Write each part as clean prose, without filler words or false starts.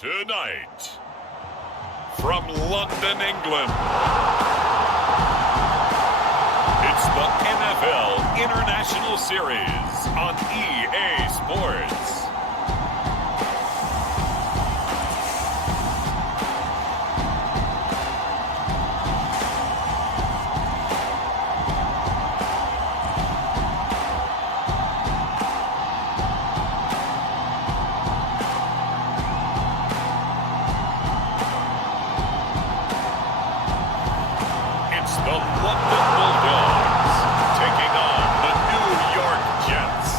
Tonight, from London, England, it's the NFL International Series on EA Sports. The London Bulldogs taking on the New York Jets.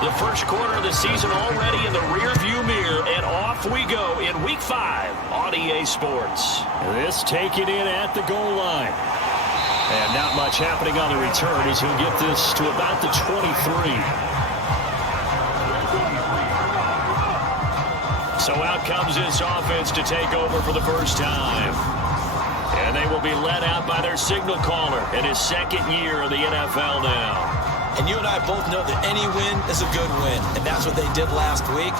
The first quarter of the season already in the rearview mirror, and off we go in Week 5 on EA Sports. This taken in at the goal line. And not much happening on the return as he'll get this to about the 23. So out comes this offense to take over for the first time. And they will be led out by their signal caller in his second year of the NFL now. And you and I both know that any win is a good win, and that's what they did last week.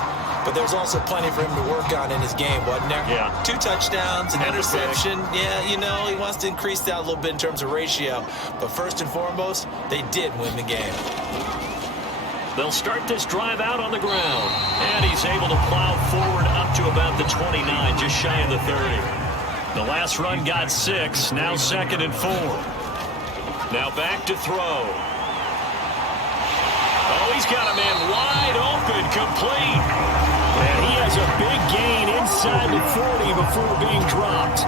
But there's also plenty for him to work on in his game, wasn't there? Yeah. 2 touchdowns, an interception. Yeah, you know, he wants to increase that a little bit in terms of ratio. But first and foremost, they did win the game. They'll start this drive out on the ground. And he's able to plow forward up to about the 29, just shy of the 30. The last run got 6, now 2nd and 4. Now back to throw. Oh, he's got a man wide open, complete. And he has a big gain inside the 40 before being dropped.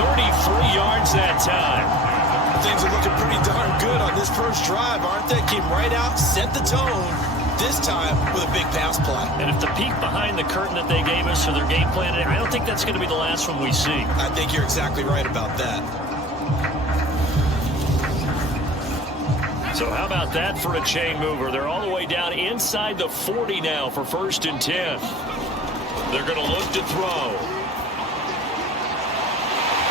33 yards that time. Things are looking pretty darn good on this first drive, aren't they? Came right out, set the tone, this time with a big pass play. And if the peek behind the curtain that they gave us for their game plan, I don't think that's going to be the last one we see. I think you're exactly right about that. So how about that for a chain mover? They're all the way down inside the 40 now for 1st and 10. They're going to look to throw.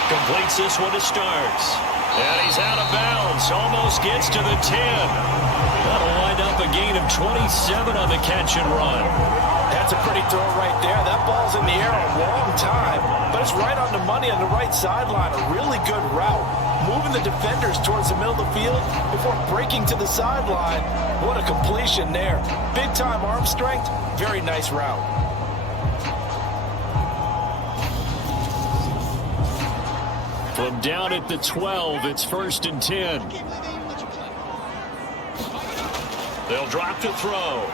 Completes this one to Starks. And he's out of bounds. Almost gets to the 10. That'll wind up a gain of 27 on the catch and run. That's a pretty throw right there. That ball's in the air a long time, but it's right on the money on the right sideline. A really good route. Moving the defenders towards the middle of the field before breaking to the sideline. What a completion there. Big-time arm strength. Very nice route. From down at the 12, it's 1st and 10. They'll drop to throw.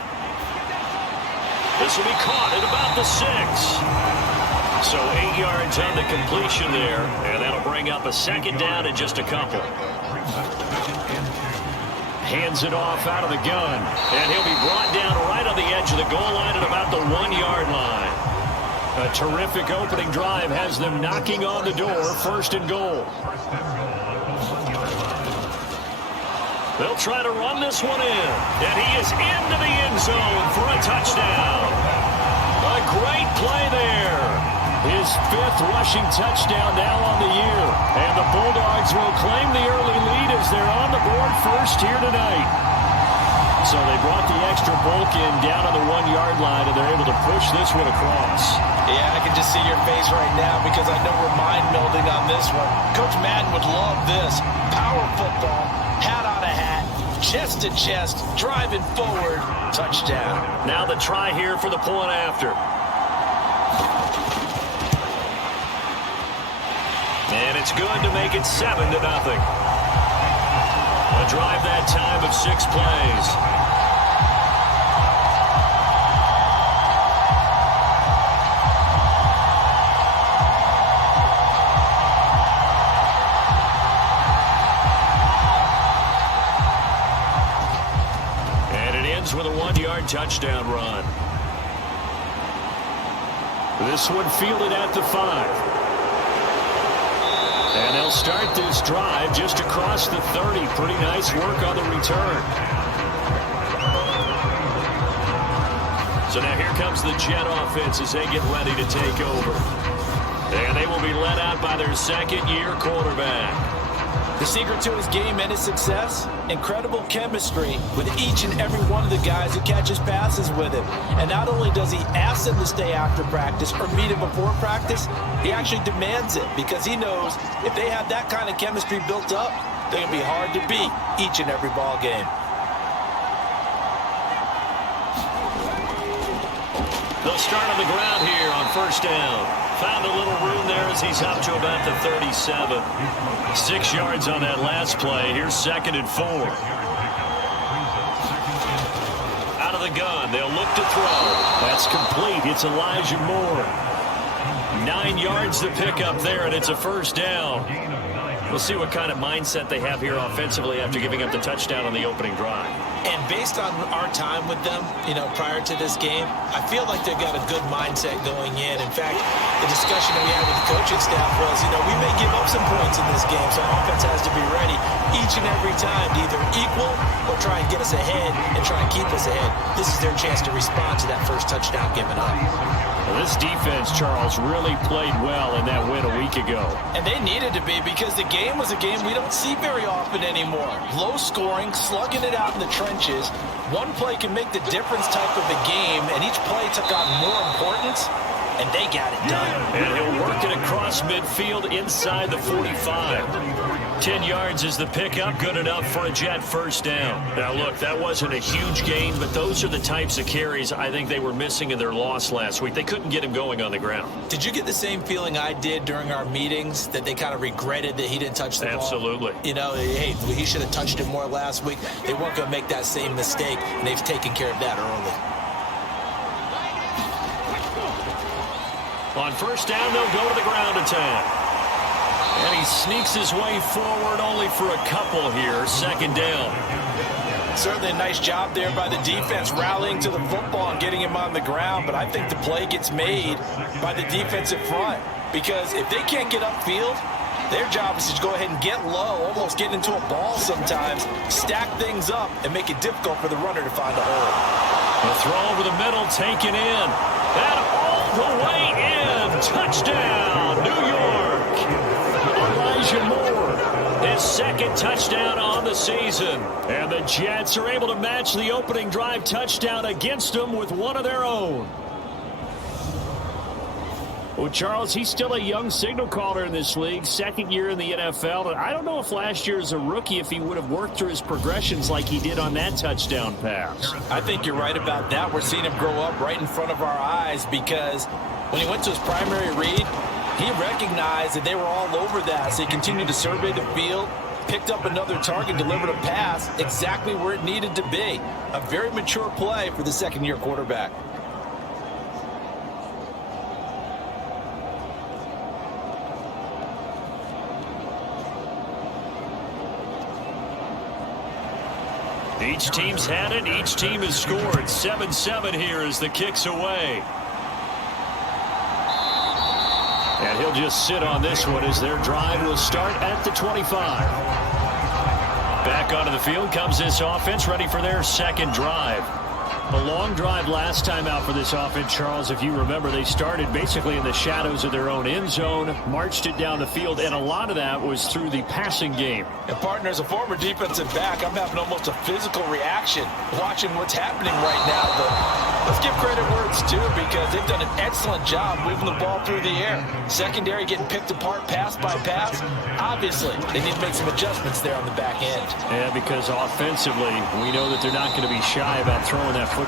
This will be caught at about the 6. So 8 yards on the completion there, and that'll bring up a 2nd down and just a couple. Hands it off out of the gun, and he'll be brought down right on the edge of the goal line at about the 1-yard line. A terrific opening drive has them knocking on the door, 1st and goal. They'll try to run this one in, and he is into the end zone for a touchdown. A great play there. His 5th rushing touchdown now on the year. And the Bulldogs will claim the early lead as they're on the board first here tonight. So they brought the extra bulk in down on the 1-yard line, and they're able to push this one across. Yeah, I can just see your face right now because I know we're mind melding on this one. Coach Madden would love this. Power football, hat on a hat, chest to chest, driving forward, touchdown. Now the try here for the point after. And it's good to make it 7-0. A drive that time of 6 plays. And it ends with a 1-yard touchdown run. This one fielded at the 5. And they'll start this drive just across the 30. Pretty nice work on the return. So now here comes the Jet offense as they get ready to take over. And they will be led out by their second-year quarterback. The secret to his game and his success, incredible chemistry with each and every one of the guys who catches passes with him. And not only does he ask them to stay after practice or meet him before practice, he actually demands it because he knows if they have that kind of chemistry built up, they're going to be hard to beat each and every ball game. They'll start on the ground here on first down. Found a little room there as he's up to about the 37. 6 yards on that last play. Here's 2nd and 4. Out of the gun. They'll look to throw. That's complete. It's Elijah Moore. 9 yards to pick up there, and it's a first down. We'll see what kind of mindset they have here offensively after giving up the touchdown on the opening drive. And based on our time with them, prior to this game, I feel like they've got a good mindset going in. In fact, the discussion that we had with the coaching staff was, we may give up some points in this game, so offense has to be ready each and every time to either equal or try and get us ahead and try and keep us ahead. This is their chance to respond to that first touchdown given up. Well, this defense, Charles, really played well in that win a week ago. And they needed to be because the game was a game we don't see very often anymore. Low scoring, slugging it out in the trenches. One play can make the difference type of a game, and each play took on more importance, and they got it done. And he'll work it across midfield inside the 45. 10 yards is the pickup, good enough for a Jet first down. Now, look, that wasn't a huge gain, but those are the types of carries I think they were missing in their loss last week. They couldn't get him going on the ground. Did you get the same feeling I did during our meetings, that they kind of regretted that he didn't touch the ball? Absolutely. Hey, he should have touched it more last week. They weren't going to make that same mistake, and they've taken care of that early. On first down, they'll go to the ground attack. And he sneaks his way forward only for a couple here. 2nd down. Certainly a nice job there by the defense rallying to the football and getting him on the ground. But I think the play gets made by the defensive front. Because if they can't get upfield, their job is to go ahead and get low, almost get into a ball sometimes, stack things up, and make it difficult for the runner to find a hole. A throw over the middle, taken in. And all the way in. Touchdown, New York. Elijah Moore, his 2nd touchdown on the season. And the Jets are able to match the opening drive touchdown against them with one of their own. Well, Charles, he's still a young signal caller in this league, 2nd year in the NFL. And I don't know if last year as a rookie, if he would have worked through his progressions like he did on that touchdown pass. I think you're right about that. We're seeing him grow up right in front of our eyes because when he went to his primary read, he recognized that they were all over that, so he continued to survey the field, picked up another target, delivered a pass exactly where it needed to be. A very mature play for the 2nd-year quarterback. Each team's had it. Each team has scored. 7-7 here as the kick's away. And he'll just sit on this one as their drive will start at the 25. Back onto the field comes this offense, ready for their 2nd drive. A long drive last time out for this offense, Charles. If you remember, they started basically in the shadows of their own end zone, marched it down the field, and a lot of that was through the passing game. And partner, as a former defensive back, I'm having almost a physical reaction watching what's happening right now. But let's give credit where it's due because they've done an excellent job moving the ball through the air. Secondary getting picked apart pass by pass. Obviously, they need to make some adjustments there on the back end. Yeah, because offensively, we know that they're not going to be shy about throwing that football.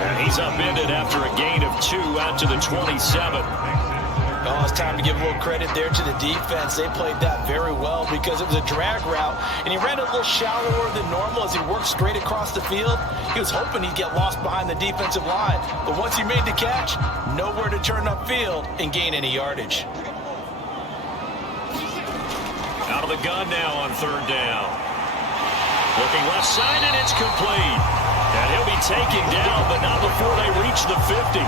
And he's upended after a gain of 2 out to the 27. Oh, it's time to give a little credit there to the defense. They played that very well because it was a drag route, and he ran a little shallower than normal as he worked straight across the field. He was hoping he'd get lost behind the defensive line, but once he made the catch, nowhere to turn upfield and gain any yardage. Out of the gun now on 3rd down. Looking left side, and it's complete. And he'll be taken down, but not before they reach the 50.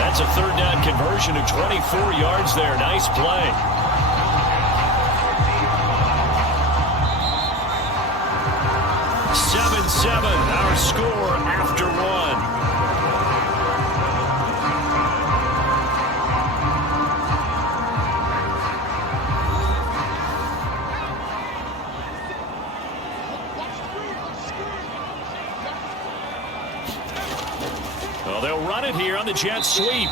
That's a 3rd down conversion of 24 yards there. Nice play. 14-7, our score after one. Well, they'll run it here on the jet sweep.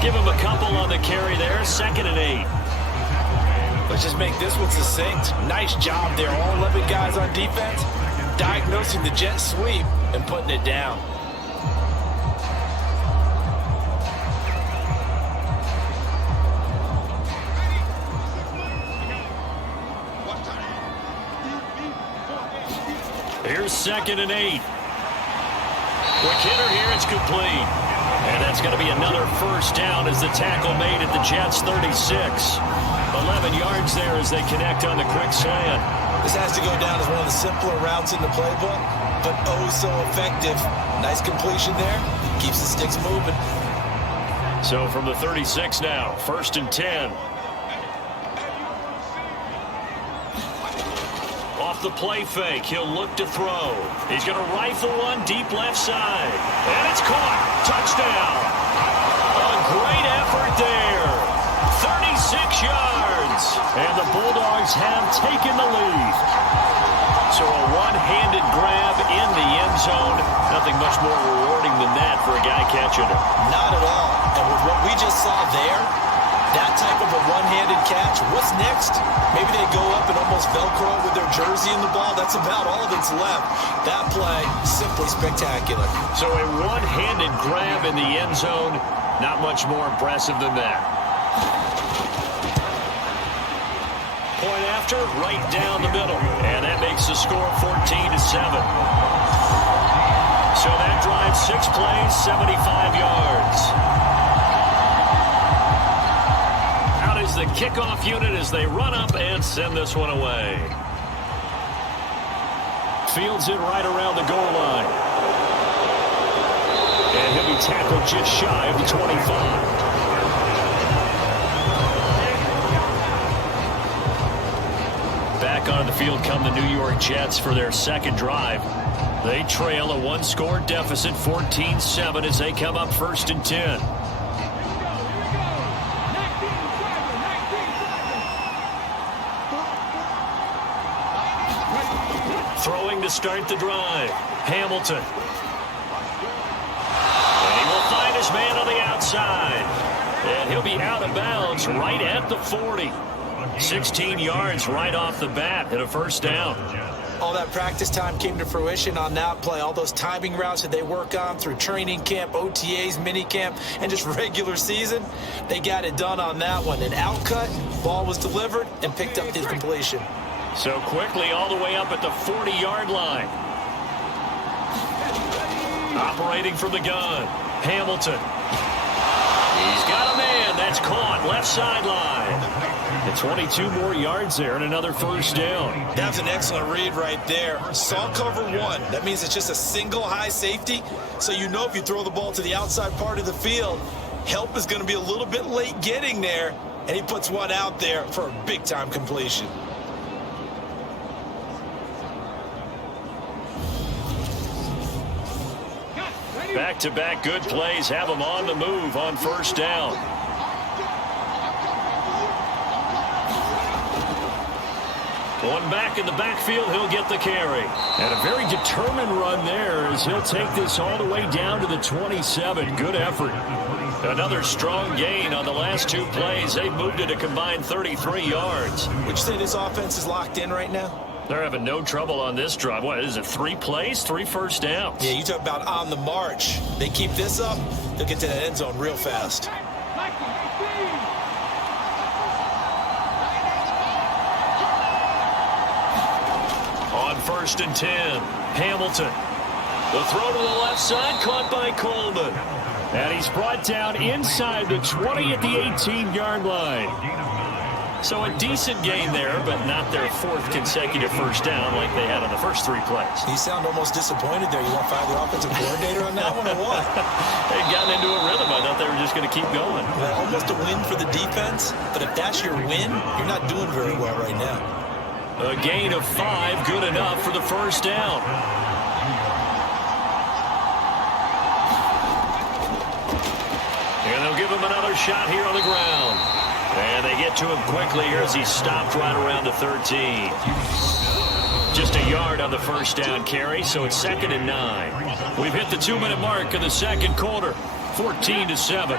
Give him a couple on the carry there. 2nd and 8. Let's just make this one succinct. Nice job there. All 11 guys on defense diagnosing the jet sweep and putting it down. Here's 2nd and 8. Quick hitter here. It's complete. And that's going to be another first down as the tackle made at the Jets' 36. 11 yards there as they connect on the quick slant. This has to go down as one of the simpler routes in the playbook, but oh so effective. Nice completion there. Keeps the sticks moving. So from the 36 now, 1st and 10. Off the play fake, he'll look to throw. He's going to rifle one deep left side. And it's caught. Touchdown. A great effort there. 36 yards. And the Bulldogs have taken the lead. So a one-handed grab in the end zone. Nothing much more rewarding than that for a guy catching it. Not at all. And with what we just saw there, that type of a one-handed catch, what's next? Maybe they go up and almost Velcro with their jersey in the ball. That's about all that's left. That play, simply spectacular. So a one-handed grab in the end zone. Not much more impressive than that. Point after, right down the middle. And that makes the score 14-7. So that drives 6 plays, 75 yards. Out is the kickoff unit as they run up and send this one away. Fields it right around the goal line. And he'll be tackled just shy of the 25. Back on the field come the New York Jets for their second drive. They trail a one-score deficit, 14-7, as they come up 1st and 10. Throwing to start the drive. Hamilton. And he will find his man on the outside. And he'll be out of bounds right at the 40. 16 yards right off the bat and a first down. All that practice time came to fruition on that play. All those timing routes that they work on through training camp, OTAs, minicamp, and just regular season, they got it done on that one. An outcut, ball was delivered, and picked up the completion. So quickly all the way up at the 40-yard line. Operating from the gun, Hamilton. He's got a man. That's caught left sideline. And 22 more yards there and another first down. That was an excellent read right there. Saw cover one. That means it's just a single high safety. So you know if you throw the ball to the outside part of the field, help is going to be a little bit late getting there. And he puts one out there for a big-time completion. Back-to-back good plays have him on the move on first down. One back in the backfield, he'll get the carry. And a very determined run there as he'll take this all the way down to the 27. Good effort. Another strong gain on the last 2 plays. They've moved it a combined 33 yards. Would you say this offense is locked in right now? They're having no trouble on this drive. What is it, 3 plays, 3 first downs? Yeah, you talk about on the march. They keep this up, they'll get to that end zone real fast. On 1st and 10, Hamilton. The throw to the left side, caught by Coleman. And he's brought down inside the 20 at the 18-yard line. So a decent gain there, but not their 4th consecutive first down like they had on the first 3 plays. You sound almost disappointed there. You want to fire the offensive coordinator on that one or what? They'd gotten into a rhythm. I thought they were just going to keep going. Well, almost a win for the defense, but if that's your win, you're not doing very well right now. A gain of 5, good enough for the first down. him another shot here on the ground. And they get to him quickly here as he stopped right around the 13. Just a yard on the first down carry, so it's 2nd and 9. We've hit the 2-minute mark in the second quarter, 14-7.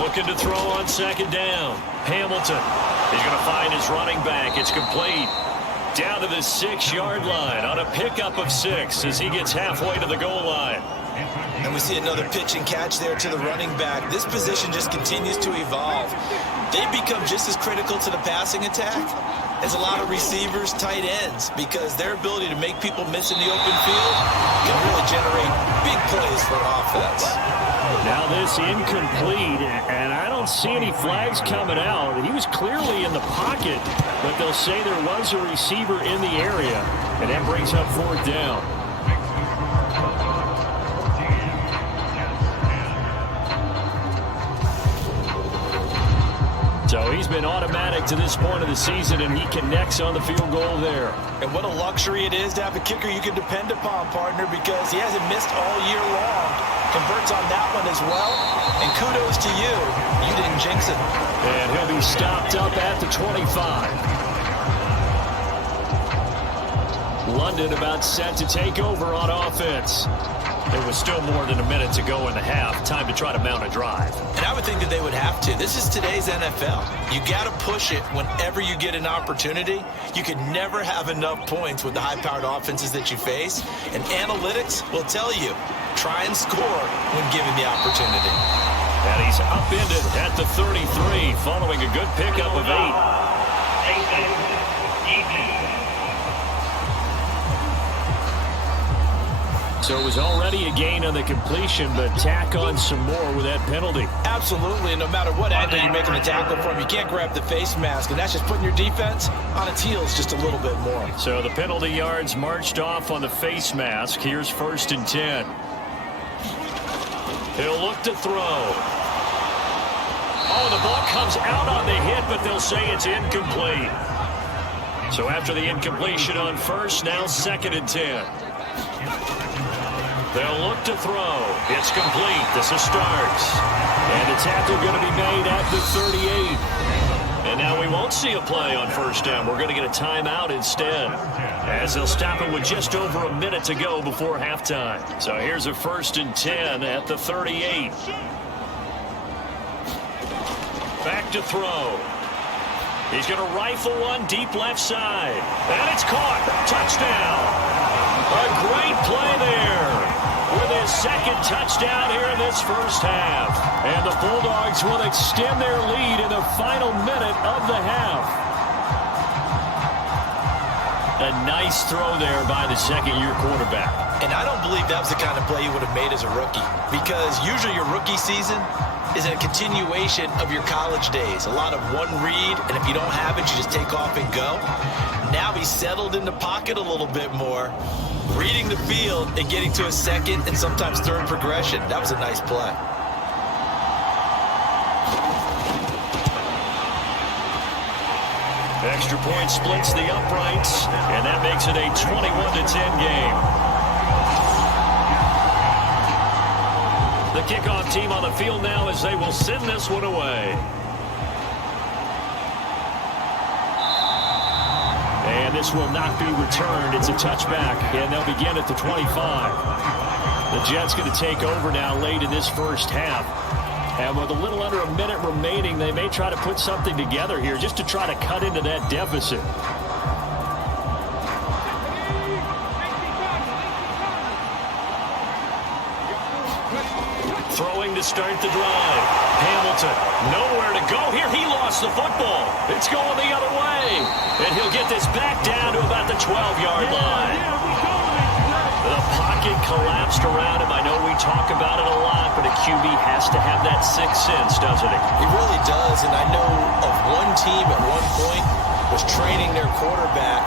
Looking to throw on 2nd down. Hamilton. He's going to find his running back. It's complete. Down to the 6-yard line on a pickup of 6 as he gets halfway to the goal line. And we see another pitch and catch there to the running back. This position just continues to evolve. They become just as critical to the passing attack as a lot of receivers, tight ends, because their ability to make people miss in the open field can really generate big plays for an offense. Now this incomplete, and I don't see any flags coming out. He was clearly in the pocket, but they'll say there was a receiver in the area, and that brings up 4th down. So he's been automatic to this point of the season, and he connects on the field goal there. And what a luxury it is to have a kicker you can depend upon, partner, because he hasn't missed all year long. Converts on that one as well. And kudos to you. You didn't jinx it. And he'll be stopped up at the 25. London about set to take over on offense. There was still more than a minute to go in the half. Time to try to mount a drive. And I would think that they would have to. This is today's NFL. You got to push it whenever you get an opportunity. You can never have enough points with the high-powered offenses that you face. And analytics will tell you, try and score when given the opportunity. And he's upended at the 33 following a good pickup of 8. So it was already a gain on the completion, but tack on some more with that penalty. Absolutely, and no matter what angle you're making the tackle from, you can't grab the face mask, and that's just putting your defense on its heels just a little bit more. So the penalty yards marched off on the face mask. Here's 1st and 10. He'll look to throw. Oh, the ball comes out on the hit, but they'll say it's incomplete. So after the incompletion on first, now 2nd and 10. They'll look to throw. It's complete. This is starts. And the tackle going to be made at the 38. And now we won't see a play on 1st down. We're going to get a timeout instead, as they'll stop it with just over a minute to go before halftime. So here's a 1st and 10 at the 38. Back to throw. He's going to rifle one deep left side. And it's caught. Touchdown. A great play there with his 2nd touchdown here in this first half. And the Bulldogs will extend their lead in the final minute of the half. A nice throw there by the 2nd-year quarterback. And I don't believe that was the kind of play you would have made as a rookie, because usually your rookie season is a continuation of your college days. A lot of one read, and if you don't have it, you just take off and go. Now he's settled in the pocket a little bit more, reading the field and getting to a 2nd and sometimes 3rd progression. That was a nice play. Extra point splits the uprights, and that makes it a 21-10 game. The kickoff team on the field now as they will send this one away. And this will not be returned. It's a touchback, and they'll begin at the 25. The Jets going to take over now late in this first half. And with a little under a minute remaining, they may try to put something together here just to try to cut into that deficit. Throwing to start the drive. Hamilton, nowhere to go here. He lost the football. It's going the other way. And he'll get this back down to about the 12-yard line. The pocket collapsed around him. I know we talk about it a lot, but a QB has to have that sixth sense, doesn't he? He really does, and I know of one team at one point was training their quarterback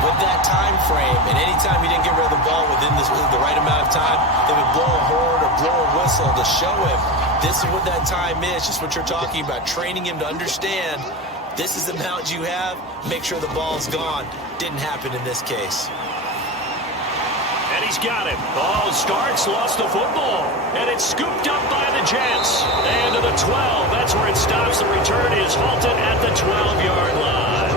with that time frame, and anytime he didn't get rid of the ball within the right amount of time, they would blow a horn or blow a whistle to show him this is what that time is, just what you're talking about, training him to understand this is the amount you have, make sure the ball's gone. Didn't happen in this case. He's got it. Oh, Starks lost the football. And it's scooped up by the Jets. And to the 12. That's where it stops. The return is halted at the 12-yard line.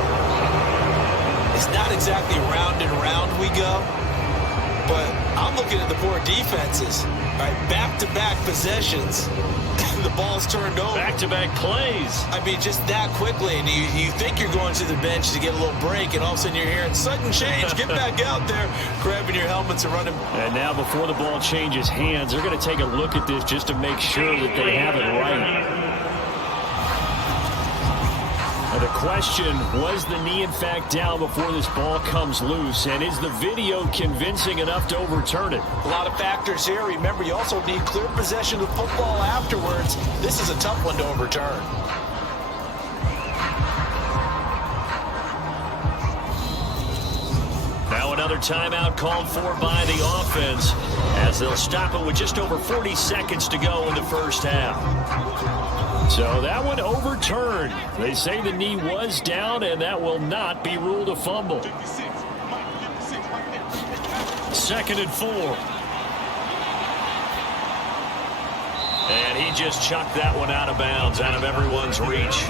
It's not exactly round and round we go, but I'm looking at the poor defenses. All right, back-to-back possessions. The ball's turned over. Back-to-back plays. I mean, just that quickly, and you think you're going to the bench to get a little break, and all of a sudden you're hearing sudden change. Get back out there, grabbing your helmets and running. And now before the ball changes hands, they're going to take a look at this just to make sure that they have it right. The question, was the knee in fact down before this ball comes loose? And is the video convincing enough to overturn it? A lot of factors here. Remember, you also need clear possession of the football afterwards. This is a tough one to overturn. Now another timeout called for by the offense as they'll stop it with just over 40 seconds to go in the first half. So that one overturned. They say the knee was down, and that will not be ruled a fumble. 2nd and 4. And he just chucked that one out of bounds, out of everyone's reach.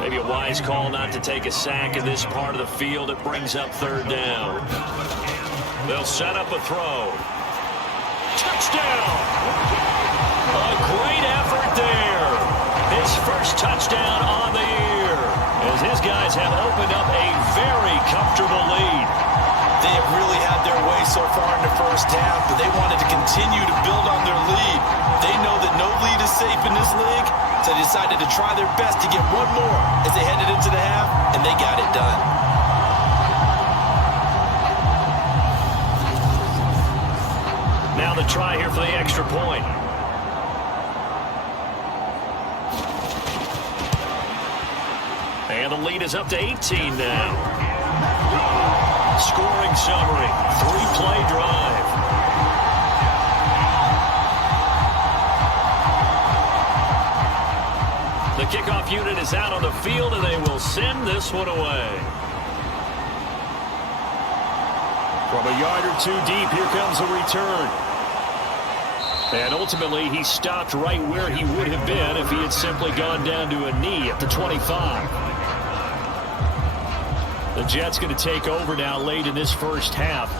Maybe a wise call not to take a sack in this part of the field. It brings up 3rd down. They'll set up a throw. Touchdown! A great effort there. His first touchdown on the year, as his guys have opened up a very comfortable lead. They have really had their way so far in the first half, but they wanted to continue to build on their lead. They know that no lead is safe in this league, so they decided to try their best to get one more as they headed into the half, and they got it done. Now the try here for the extra point. And the lead is up to 18 now. Scoring summary, 3-play drive. The kickoff unit is out on the field, and they will send this one away. From a yard or two deep, here comes a return. And ultimately, he stopped right where he would have been if he had simply gone down to a knee at the 25. The Jets going to take over now late in this first half.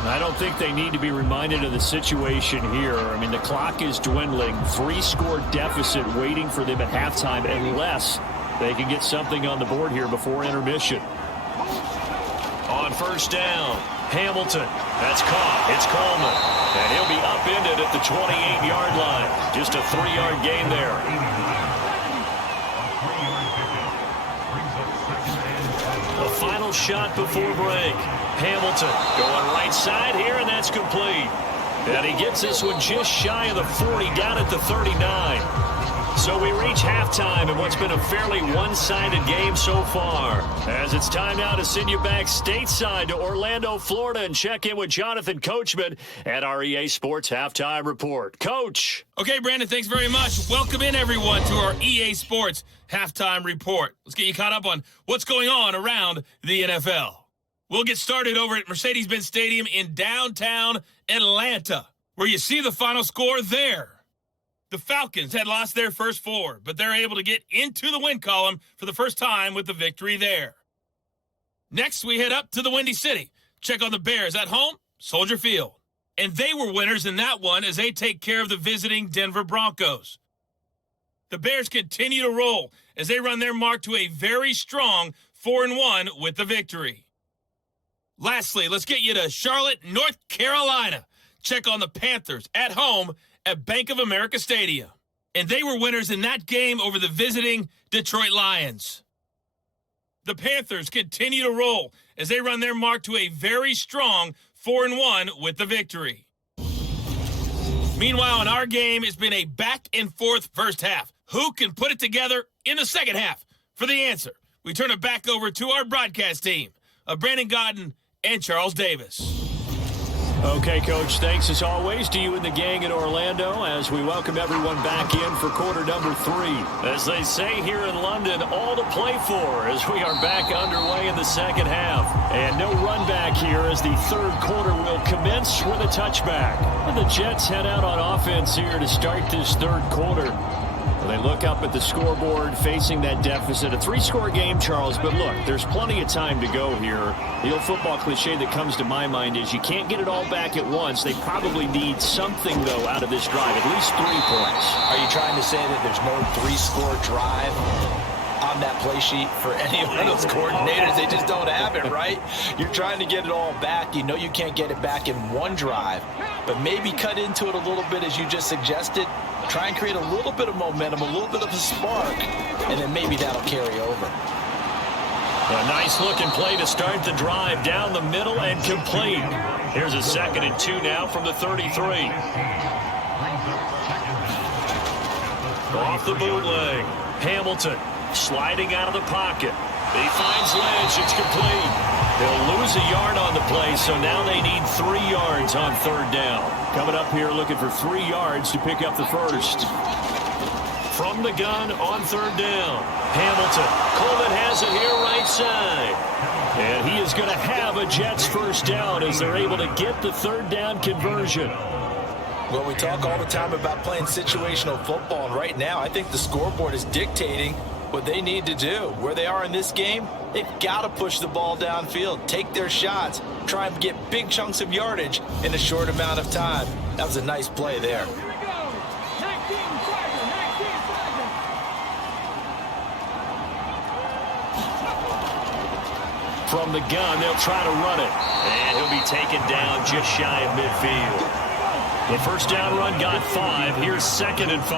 And I don't think they need to be reminded of the situation here. I mean, the clock is dwindling. 3-score deficit waiting for them at halftime unless they can get something on the board here before intermission. On 1st down, Hamilton. That's caught. It's Coleman. And he'll be upended at the 28-yard line. Just a 3-yard gain there. The final shot before break. Hamilton going right side here, and that's complete. And he gets this one just shy of the 40, down at the 39. So we reach halftime in what's been a fairly one-sided game so far. As it's time now to send you back stateside to Orlando, Florida, and check in with Jonathan Coachman at our EA Sports Halftime Report. Coach. Okay, Brandon, thanks very much. Welcome in, everyone, to our EA Sports Halftime Report. Let's get you caught up on what's going on around the NFL. We'll get started over at Mercedes-Benz Stadium in downtown Atlanta, where you see the final score there. The Falcons had lost their first 4, but they're able to get into the win column for the first time with the victory there. Next, we head up to the Windy City. Check on the Bears at home, Soldier Field. And they were winners in that one as they take care of the visiting Denver Broncos. The Bears continue to roll as they run their mark to a very strong 4-1 with the victory. Lastly, let's get you to Charlotte, North Carolina. Check on the Panthers at home at Bank of America Stadium. And they were winners in that game over the visiting Detroit Lions. The Panthers continue to roll as they run their mark to a very strong 4-1 with the victory. Meanwhile, in our game, it's been a back-and-forth first half. Who can put it together in the second half? For the answer, we turn it back over to our broadcast team of Brandon Godden and Charles Davis. Okay, Coach, thanks as always to you and the gang in Orlando as we welcome everyone back in for quarter number 3. As they say here in London, all to play for as we are back underway in the second half. And no run back here as the third quarter will commence with a touchback. And the Jets head out on offense here to start this third quarter. They look up at the scoreboard facing that deficit. A 3-score game, Charles, but look, there's plenty of time to go here. The old football cliche that comes to my mind is you can't get it all back at once. They probably need something, though, out of this drive, at least 3 points. Are you trying to say that there's no 3-score drive on that play sheet for any of those coordinators? They just don't have it, right? You're trying to get it all back. You know you can't get it back in one drive, but maybe cut into it a little bit as you just suggested. Try and create a little bit of momentum, a little bit of a spark, and then maybe that'll carry over. A nice-looking play to start the drive down the middle and complete. Here's a 2nd and 2 now from the 33. Off the bootleg. Hamilton sliding out of the pocket. He finds Ledge. It's complete. They'll lose a yard on the play, so now they need 3 yards on third down. Coming up here looking for 3 yards to pick up the first. From the gun on third down. Hamilton. Coleman has it here right side. And he is going to have a Jets first down as they're able to get the third down conversion. Well, we talk all the time about playing situational football, and right now I think the scoreboard is dictating what they need to do. Where they are in this game, they've got to push the ball downfield, take their shots, try and get big chunks of yardage in a short amount of time. That was a nice play there. From the gun, they'll try to run it. And he'll be taken down just shy of midfield. The first down run got 5. Here's 2nd and 5.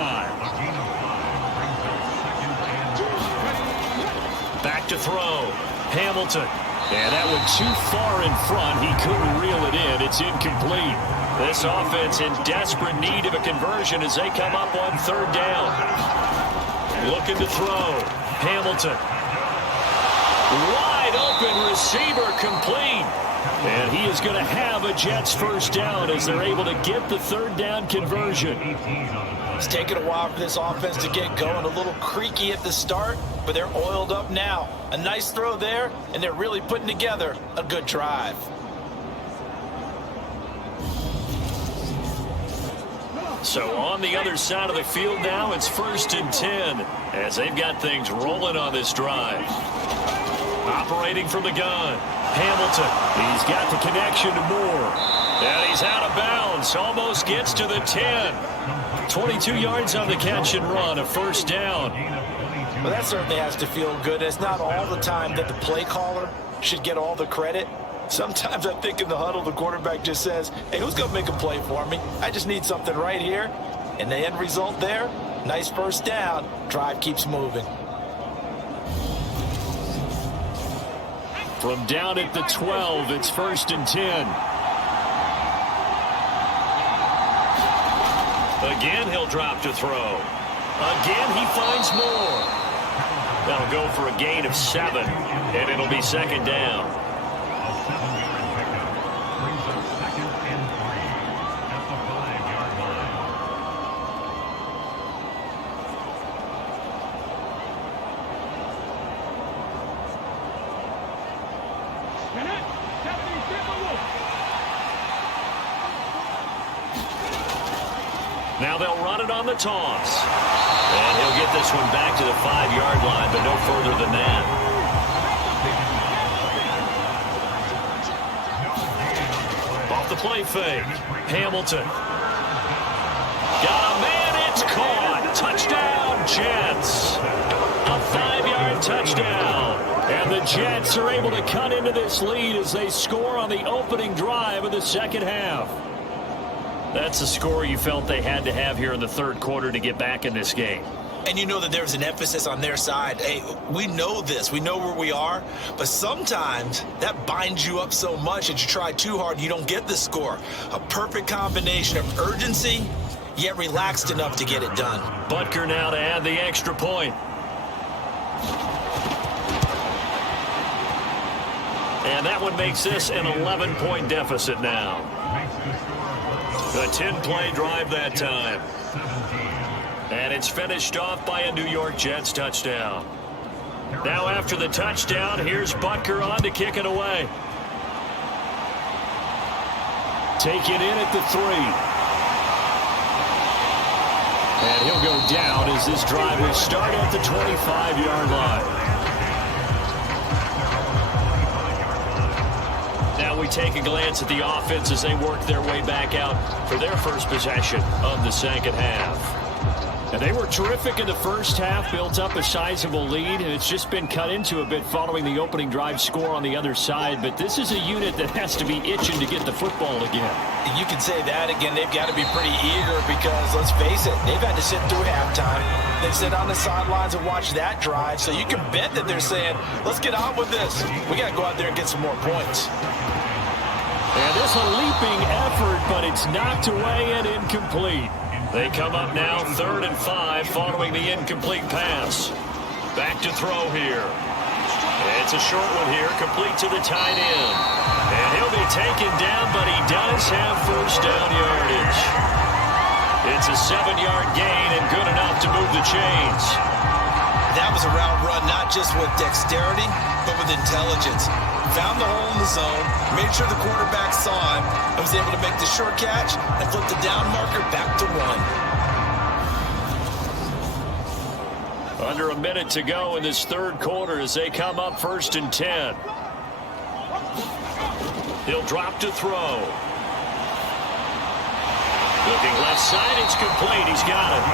Back to throw. Hamilton. And that one too far in front. He couldn't reel it in. It's incomplete. This offense in desperate need of a conversion as they come up on third down. Looking to throw. Hamilton. Wide open receiver complete. And he is going to have a Jets first down as they're able to get the third down conversion. It's taken a while for this offense to get going. A little creaky at the start, but they're oiled up now. A nice throw there, and they're really putting together a good drive. So on the other side of the field now, it's 1st and 10 as they've got things rolling on this drive. Operating from the gun. Hamilton. He's got the connection to Moore. And he's out of bounds. Almost gets to the 10. 22 yards on the catch and run. A first down. Well, that certainly has to feel good. It's not all the time that the play caller should get all the credit. Sometimes I think in the huddle, the quarterback just says, hey, who's going to make a play for me? I just need something right here. And the end result there, nice first down. Drive keeps moving. From down at the 12, it's 1st and 10. Again, he'll drop to throw. Again, he finds more. That'll go for a gain of 7, and it'll be 2nd down. Now they'll run it on the toss. And he'll get this one back to the 5-yard line, but no further than that. Off the play fake. Hamilton. Got a man, it's caught. Touchdown, Jets. A 5-yard touchdown. And the Jets are able to cut into this lead as they score on the opening drive of the second half. That's a score you felt they had to have here in the third quarter to get back in this game. And you know that there's an emphasis on their side. Hey, we know this. We know where we are. But sometimes that binds you up so much that you try too hard, you don't get the score. A perfect combination of urgency, yet relaxed enough to get it done. Butker now to add the extra point. And that one makes this an 11-point deficit now. A 10-play drive that time. And it's finished off by a New York Jets touchdown. Now after the touchdown, here's Butker on to kick it away. Take it in at the 3. And he'll go down as this drive will start at the 25-yard line. Now we take a glance at the offense as they work their way back out for their first possession of the second half. And they were terrific in the first half, built up a sizable lead, and it's just been cut into a bit following the opening drive score on the other side. But this is a unit that has to be itching to get the football again. You can say that again. They've got to be pretty eager because, let's face it, they've had to sit through halftime. They sit on the sidelines and watch that drive. So you can bet that they're saying, let's get on with this. We got to go out there and get some more points. And this a leaping effort, but it's knocked away and incomplete. They come up now 3rd and 5 following the incomplete pass. Back to throw here. It's a short one here, complete to the tight end. And he'll be taken down, but he does have first down yardage. It's a 7-yard gain and good enough to move the chains. That was a route run, not just with dexterity, but with intelligence. Found the hole in the zone, made sure the quarterback saw him, and was able to make the short catch and flip the down marker back to 1. Under a minute to go in this third quarter as they come up 1st and 10. He'll drop to throw. Looking left side, it's complete. He's got it.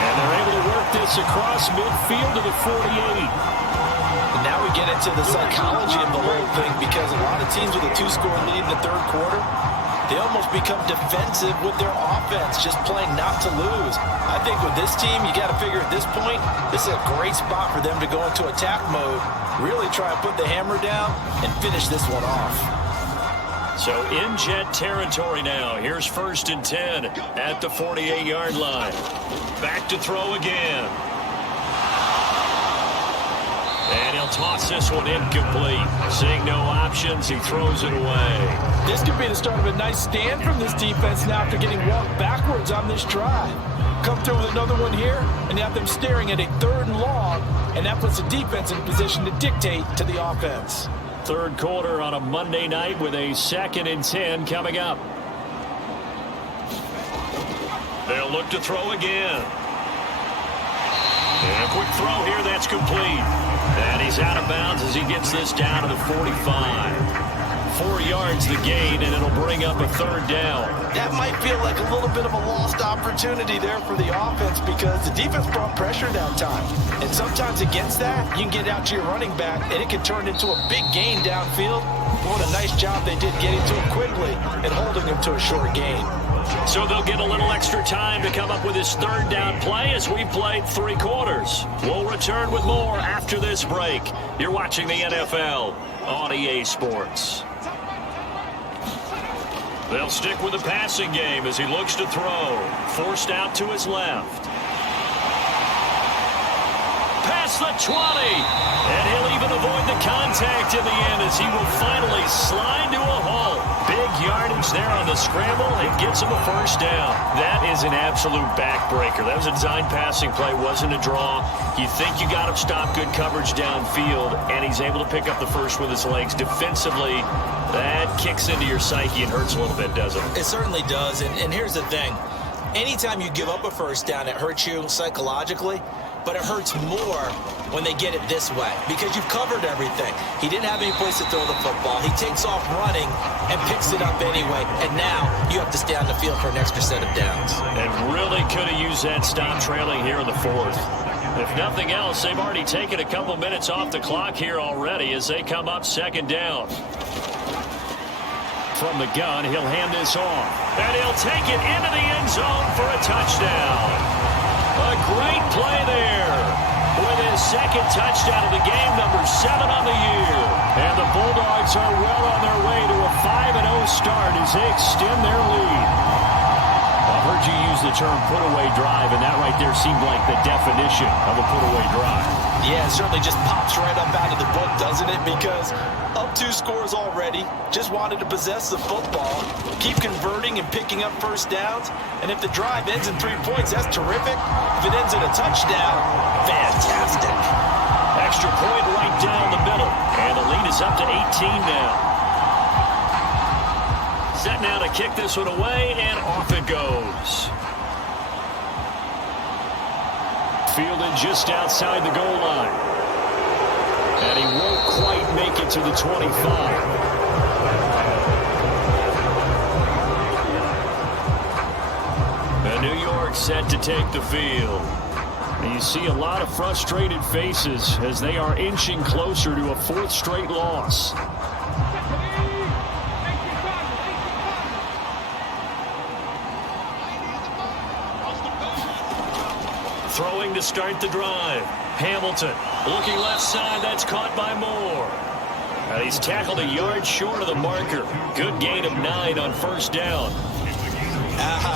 And they're able to work this across midfield to the 48. And now we get into the psychology of the whole thing because a lot of teams with a 2-score lead in the third quarter, they almost become defensive with their offense, just playing not to lose. I think with this team, you got to figure at this point, this is a great spot for them to go into attack mode, really try and put the hammer down and finish this one off. So in Jet territory now. Here's 1st and 10 at the 48-yard line. Back to throw again. And he'll toss this one incomplete. Seeing no options, he throws it away. This could be the start of a nice stand from this defense now after getting walked backwards on this drive. Come through with another one here, and you have them staring at a 3rd and long, and that puts the defense in position to dictate to the offense. Third quarter on a Monday night with a 2nd and 10 coming up. They'll look to throw again. And a quick throw here, that's complete. And he's out of bounds as he gets this down to the 45. 4 yards the gain, and it'll bring up a 3rd down. That might feel like a little bit of a lost opportunity there for the offense because the defense brought pressure that time. And sometimes against that, you can get out to your running back, and it can turn into a big gain downfield. What a nice job they did getting to him quickly and holding him to a short gain. So they'll get a little extra time to come up with this 3rd down play as we played 3 quarters. We'll return with more after this break. You're watching the NFL on EA Sports. They'll stick with the passing game as he looks to throw. Forced out to his left. Past the 20. And he'll even avoid the contact in the end as he will finally slide to a halt. Big yardage there on the scramble. It gets him a 1st down. That is an absolute backbreaker. That was a design passing play. Wasn't a draw. You think you got him stopped, good coverage downfield, and he's able to pick up the first with his legs. Defensively, that kicks into your psyche and hurts a little bit, doesn't it? It certainly does. And here's the thing. Anytime you give up a 1st down, it hurts you psychologically. But it hurts more when they get it this way because you've covered everything. He didn't have any place to throw the football. He takes off running and picks it up anyway. And now you have to stay on the field for an extra set of downs. And really could have used that stop trailing here in the 4th. If nothing else, they've already taken a couple minutes off the clock here already as they come up 2nd down. From the gun, he'll hand this off. And he'll take it into the end zone for a touchdown. A great play there with his 2nd touchdown of the game, number 7 on the year. And the Bulldogs are well on their way to a 5-0 start as they extend their lead. I've heard you use the term put-away drive, and that right there seemed like the definition of a put-away drive. Yeah, it certainly just pops right up out of the book, doesn't it? Because up 2 scores already. Just wanted to possess the football, keep converting and picking up first downs. And if the drive ends in 3 points, that's terrific. If it ends in a touchdown, fantastic. Extra point right down the middle. And the lead is up to 18 now. Set now to kick this one away, and off it goes. Fielded just outside the goal line. And he won't quite make it to the 25. And New York set to take the field. And you see a lot of frustrated faces as they are inching closer to a 4th straight loss. Throwing to start the drive. Hamilton looking left side. That's caught by Moore. And he's tackled a yard short of the marker. Good gain of 9 on first down.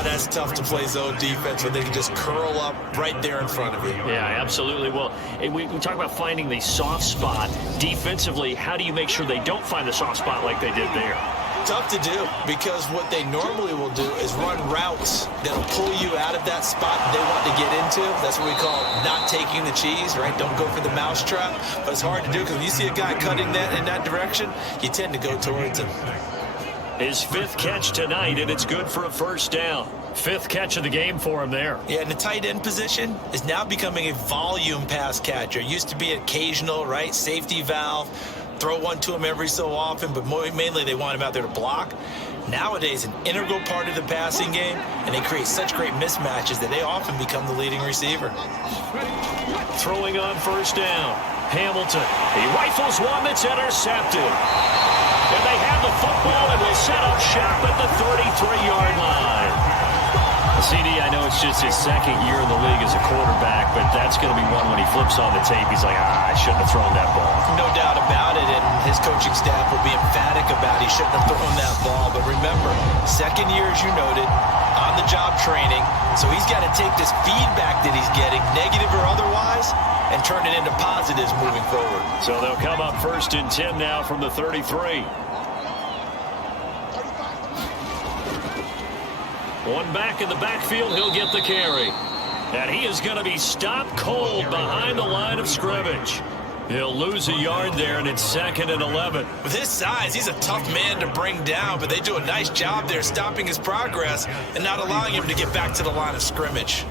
That's tough to play zone defense when they can just curl up right there in front of you. Yeah, absolutely. Well, we talk about finding the soft spot. Defensively, how do you make sure they don't find the soft spot like they did there? Tough to do, because what they normally will do is run routes that'll pull you out of that spot they want to get into. That's what we call not taking the cheese, right? Don't go for the mousetrap. But it's hard to do because when you see a guy cutting that in that direction, you tend to go towards him. His 5th catch tonight, and it's good for a first down. 5th catch of the game for him there. Yeah, and the tight end position is now becoming a volume pass catcher. Used to be occasional, right? Safety valve. Throw one to him every so often, but mainly they want him out there to block. Nowadays, an integral part of the passing game, and they create such great mismatches that they often become the leading receiver. Throwing on first down. Hamilton. He rifles one that's intercepted. And they have the football and will set up shop at the 33-yard line. CD, I know it's just his 2nd year in the league as a quarterback, but that's going to be one when he flips on the tape. He's like, I shouldn't have thrown that ball. No doubt about it, and his coaching staff will be emphatic about he shouldn't have thrown that ball. But remember, 2nd year, as you noted, on-the-job training, so he's got to take this feedback that he's getting, negative or otherwise, and turn it into positives moving forward. So they'll come up 1st and 10 now from the 33. One back in the backfield, he'll get the carry. And he is going to be stopped cold behind the line of scrimmage. He'll lose a yard there, and it's 2nd and 11. With his size, he's a tough man to bring down, but they do a nice job there stopping his progress and not allowing him to get back to the line of scrimmage.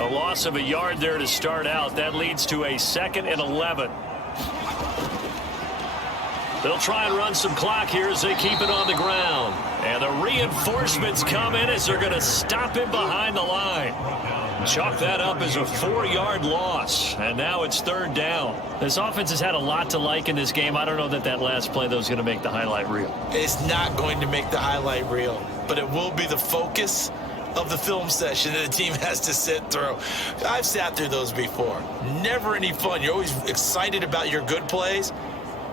A loss of a yard there to start out. That leads to a 2nd and 11. They'll try and run some clock here as they keep it on the ground. And the reinforcements come in as they're going to stop him behind the line. Chalk that up as a 4-yard loss. And now it's 3rd down. This offense has had a lot to like in this game. I don't know that last play, though, is going to make the highlight reel. It's not going to make the highlight reel, but it will be the focus of the film session that the team has to sit through. I've sat through those before. Never any fun. You're always excited about your good plays,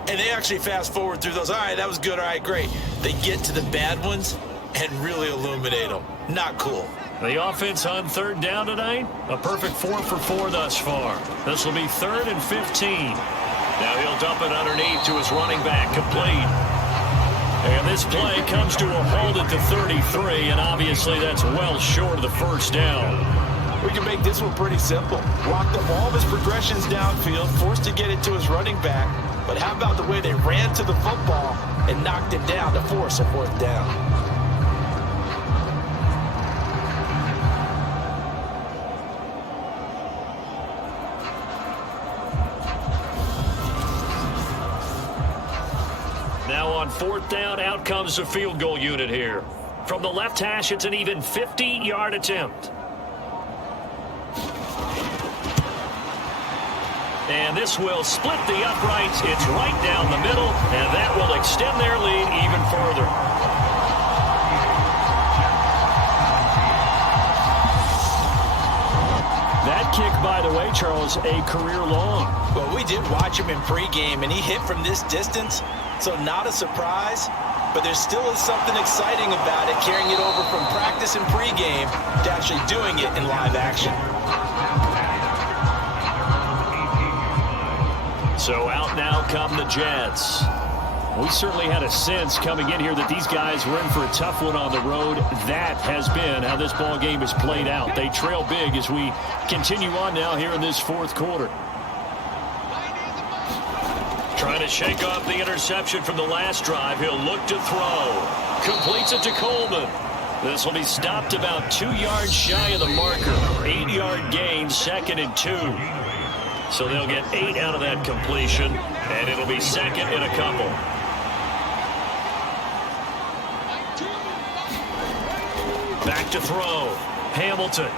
and they actually fast forward through those. All right, that was good. All right, great. They get to the bad ones and really illuminate them. Not cool. The offense on 3rd down tonight, a perfect 4 for 4 thus far. This will be 3rd and 15. Now he'll dump it underneath to his running back, complete. And this play comes to a halt at the 33, and obviously that's well short of the first down. We can make this one pretty simple. Block up all of his progressions downfield, forced to get it to his running back. But how about the way they ran to the football and knocked it down to force a 4th down? Now on 4th down, out comes the field goal unit here. From the left hash, it's an even 50-yard attempt. And this will split the uprights. It's right down the middle, and that will extend their lead even further. That kick, by the way, Charles, a career long. Well, we did watch him in pregame, and he hit from this distance, so not a surprise. but there still is something exciting about it, carrying it over from practice and pregame to actually doing it in live action. So out now come the Jets. We certainly had a sense coming in here that these guys were in for a tough one on the road. That has been how this ball game has played out. They trail big as we continue on now here in this fourth quarter. Trying to shake off the interception from the last drive. He'll look to throw. Completes it to Coleman. This will be stopped about 2 yards shy of the marker. 8-yard gain, 2nd and 2. So they'll get 8 out of that completion, and it'll be 2nd and a couple. Back to throw. Hamilton.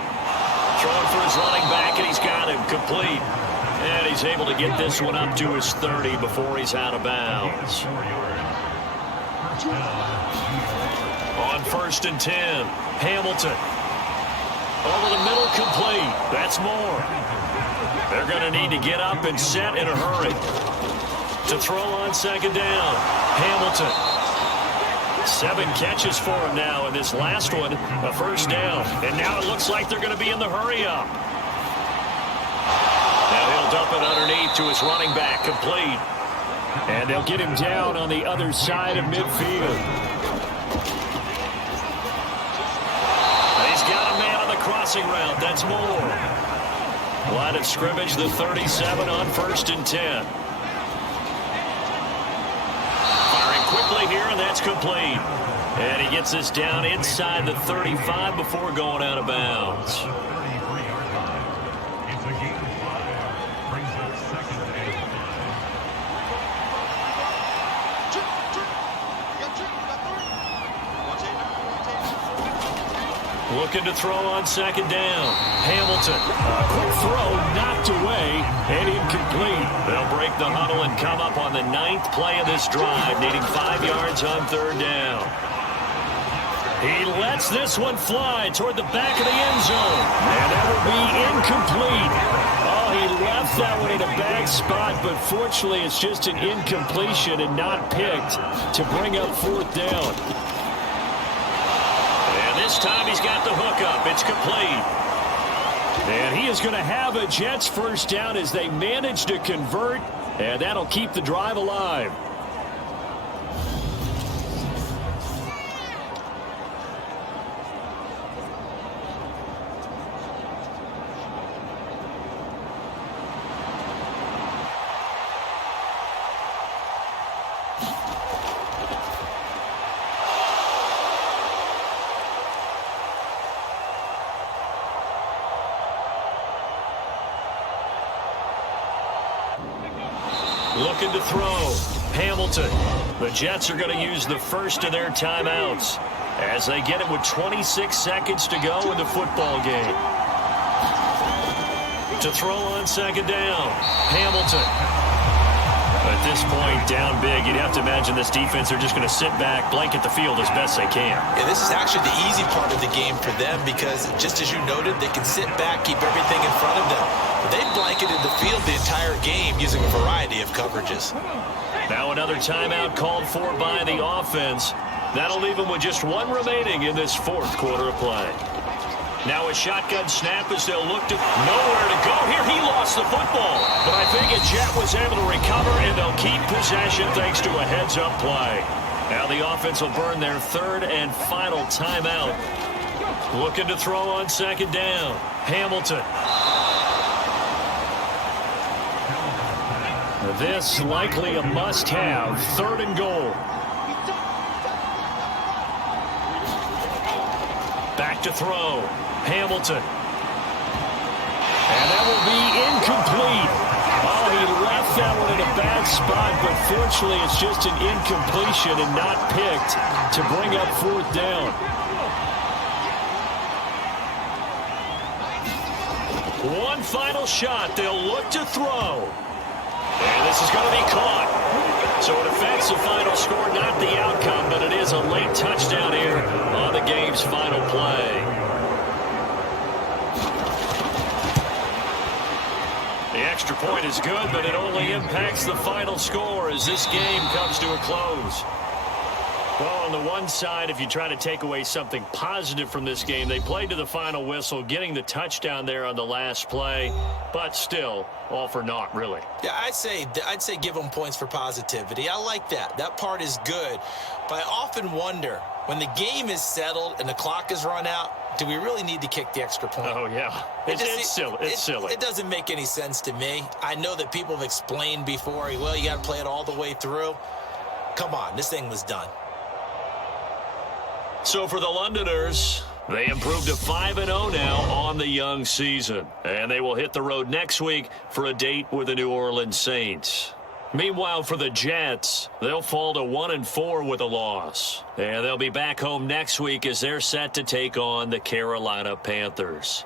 Throwing for his running back, and he's got him complete. And he's able to get this one up to his 30 before he's out of bounds. On 1st and 10, Hamilton. Over the middle, complete. That's more. They're going to need to get up and set in a hurry. To throw on 2nd down, Hamilton. 7 catches for him now, and this last one, a 1st down. And now it looks like they're going to be in the hurry-up. Now he'll dump it underneath to his running back, complete. And they'll get him down on the other side of midfield. He's got a man on the crossing route. That's more. Line of scrimmage, the 37 on 1st and 10. Firing quickly here, and that's complete. And he gets this down inside the 35 before going out of bounds. Looking to throw on 2nd down. Hamilton. A quick throw, knocked away, and incomplete. They'll break the huddle and come up on the 9th play of this drive, needing 5 yards on 3rd down. He lets this one fly toward the back of the end zone, and that will be incomplete. Oh, he left that one in a bad spot, but fortunately it's just an incompletion and not picked to bring up 4th down. This time he's got the hook up. It's complete. And he is going to have a Jets 1st down as they manage to convert, and that'll keep the drive alive. Looking to throw. Hamilton. The Jets are going to use the 1st of their timeouts as they get it with 26 seconds to go in the football game. To throw on 2nd down. Hamilton. At this point, down big, you'd have to imagine this defense are just going to sit back, blanket the field as best they can. Yeah, this is actually the easy part of the game for them because, just as you noted, they can sit back, keep everything in front of them. But they've blanketed the field the entire game using a variety of coverages. Now another timeout called for by the offense. That'll leave them with just 1 remaining in this 4th quarter of play. Now a shotgun snap as they'll look to nowhere to go. Here he lost the football, but I think a Jet was able to recover, and they'll keep possession thanks to a heads-up play. Now the offense will burn their 3rd and final timeout. Looking to throw on 2nd down. Hamilton. This likely a must-have. 3rd and goal. Back to throw. Hamilton. And that will be incomplete. Oh, he left that one in a bad spot, but fortunately it's just an incompletion and not picked to bring up 4th down. One final shot. They'll look to throw. And this is going to be caught. So it affects the final score, not the outcome, but it is a late touchdown here on the game's final play. The extra point is good, but it only impacts the final score as this game comes to a close. Well, on the one side, if you try to take away something positive from this game, they played to the final whistle, getting the touchdown there on the last play, but still, all for naught, really. Yeah, I'd say give them points for positivity. I like that. That part is good. But I often wonder, when the game is settled and the clock is run out, do we really need to kick the extra point? Oh, yeah. It's silly. It's silly. It doesn't make any sense to me. I know that people have explained before, well, you got to play it all the way through. Come on, this thing was done. So for the Londoners, they improved to 5-0 now on the young season. And they will hit the road next week for a date with the New Orleans Saints. Meanwhile, for the Jets, they'll fall to 1-4 with a loss. And they'll be back home next week as they're set to take on the Carolina Panthers.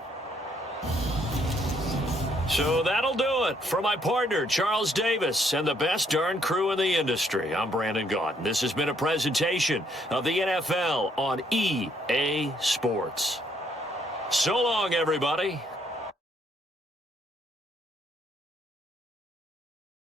So that'll do it. For my partner, Charles Davis, and the best darn crew in the industry, I'm Brandon Gaudin. This has been a presentation of the NFL on EA Sports. So long, everybody.